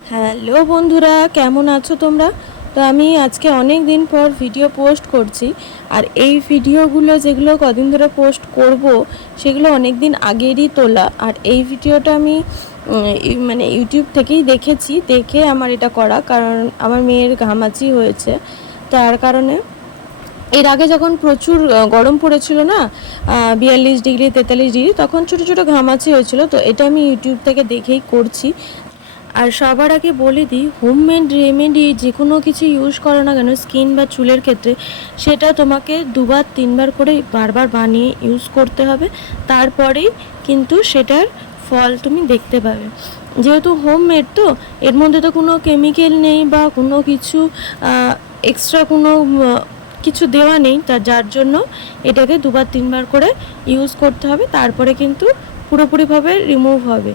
Hello বন্ধুরা, কেমন আছো তোমরা? তো আমি আজকে অনেক দিন পর ভিডিও পোস্ট করছি। আর এই ভিডিওগুলো যেগুলো কদিন ধরে পোস্ট করব সেগুলো অনেক দিন আগেরই তোলা। আর এই ভিডিওটা আমি মানে ইউটিউব থেকেই দেখে আমার এটা করা, কারণ আমার মেয়ের ঘামাচি হয়েছে। তার কারণে এর আগে যখন প্রচুর গরম পড়েছিল না, 42 ডিগ্রি 43 ডিগ্রি, তখন ছোটো ছোটো ঘামাচি হয়েছিল। তো এটা আমি ইউটিউব থেকে দেখেই করছি। আর সবার আগে বলে দিই, হোমমেড রেমেডি যে কোনো কিছু ইউজ করো না কেন স্কিন বা চুলের ক্ষেত্রে, সেটা তোমাকে 2-3 বার করে বারবার বানিয়ে ইউজ করতে হবে। তারপরেই কিন্তু সেটার ফল তুমি দেখতে পাবে। যেহেতু হোমমেড, তো এর মধ্যে তো কোনো কেমিক্যাল নেই বা কোনো কিছু এক্সট্রা কোনো কিছু দেওয়া নেই, যার জন্য এটাকে 2-3বার করে ইউজ করতে হবে। তারপরে কিন্তু পুরোপুরিভাবে রিমুভ হবে।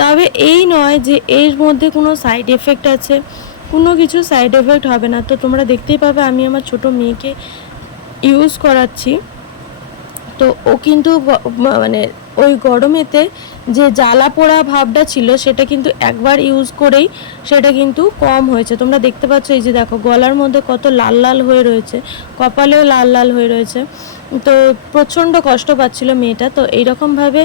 তবে এই নয় যে এর মধ্যে কোনো সাইড এফেক্ট আছে, কোনো কিছু সাইড এফেক্ট হবে না। তো তোমরা দেখতেই পাবে আমি আমার ছোট মেয়েকে ইউজ করাচ্ছি। তো ও কিন্তু মানে ওই গরমেতে যে জ্বালা পোড়া ভাবটা ছিল সেটা কিন্তু একবার ইউজ করেই সেটা কিন্তু কম হয়েছে। তোমরা দেখতে পাচ্ছ, এই যে দেখো গলার মধ্যে কত লাল লাল হয়ে রয়েছে, কপালেও লাল লাল হয়ে রয়েছে। তো প্রচণ্ড কষ্ট পাচ্ছিল মেয়েটা। তো এইরকমভাবে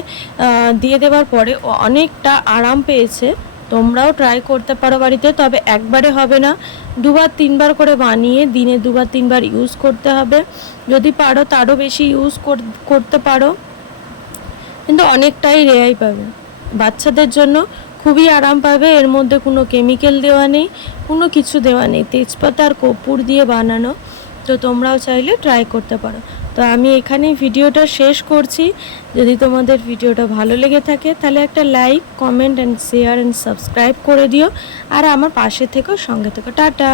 দিয়ে দেওয়ার পরে ও অনেকটা আরাম পেয়েছে। তোমরাও ট্রাই করতে পারো বাড়িতে, তবে একবারে হবে না, 2-3বার করে বানিয়ে দিনে 2-3বার ইউজ করতে হবে। যদি পারো তারও বেশি ইউজ করতে পারো, কিন্তু অনেকটাই রেহাই পাবে। বাচ্চাদের জন্য খুবই আরাম পাবে। এর মধ্যে কোনো কেমিক্যাল দেওয়া নেই, কোনো কিছু দেওয়া নেই, তেজপাতা আর কর্পূর দিয়ে বানানো। তো তোমরাও চাইলে ট্রাই করতে পারো। তো আমি এখানেই ভিডিওটা শেষ করছি। যদি তোমাদের ভিডিওটা ভালো লেগে থাকে তাহলে একটা like, comment and share and subscribe করে দিও। আর আমার পাশে থেকো, সঙ্গে থেকো। টাটা।